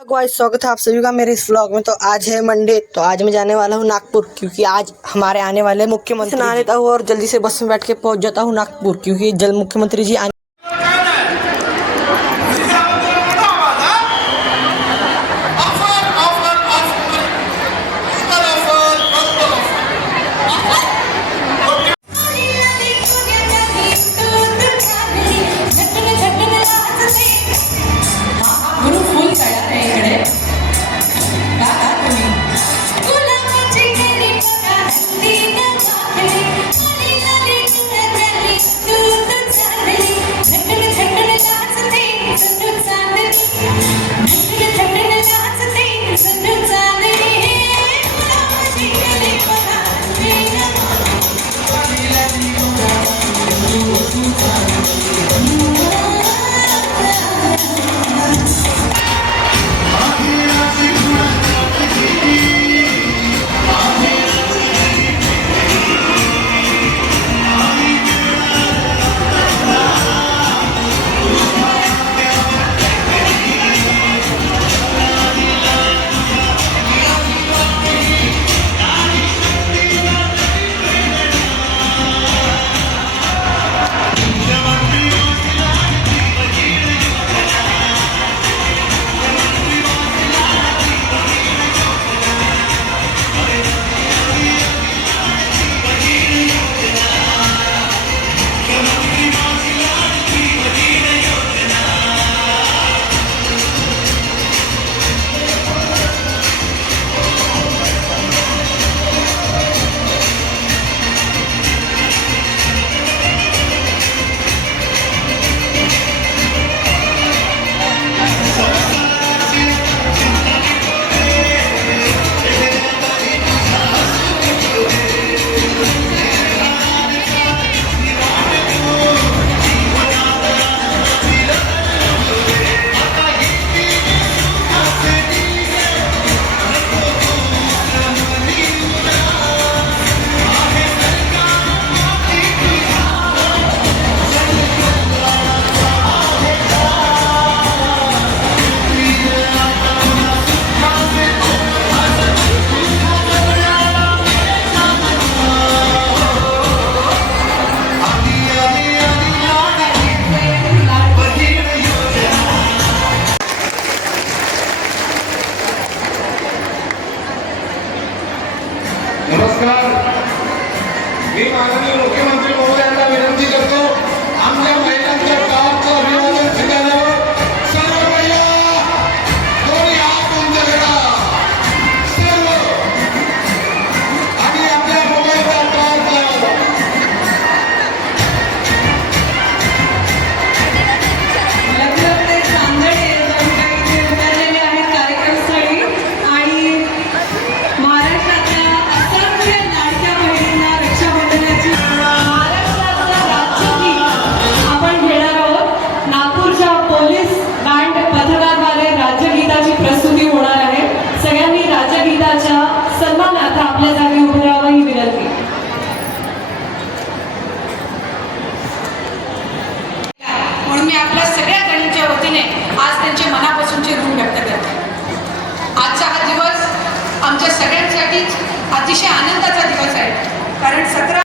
Guys, स्वागत है आप सभी का मेरे इस व्लॉग में। तो आज है मंडे, तो आज मैं जाने वाला हूँ नागपुर, क्योंकि आज हमारे आने वाले मुख्यमंत्री नहा लेता हूँ और जल्दी से बस में बैठ के पहुँच जाता हूँ नागपुर, क्योंकि जल्द मुख्यमंत्री जी आने। नमस्कार, मी माननीय मुख्यमंत्री महोदयांना विनंती करतो, आमच्या महिलांच्या गावाचं अभिवादन ठिकाणावर सर्व महिला दोन्ही हात उंच करा, सर्व, आणि आपल्या मोबाईलचा टॉर्च लावा. प्रस्तुती होणार आहे. सगळ्यांनी राज्यगीताच्या सन्मानार्थ आपल्या जागी उभे राहावं ही विनंती. म्हणून मी आपल्या सगळ्या जणींच्या वतीने आज त्यांचे मनापासूनचे ऋण व्यक्त करते. आजचा हा दिवस आमच्या सगळ्यांसाठीच अतिशय आनंदाचा दिवस आहे, कारण 17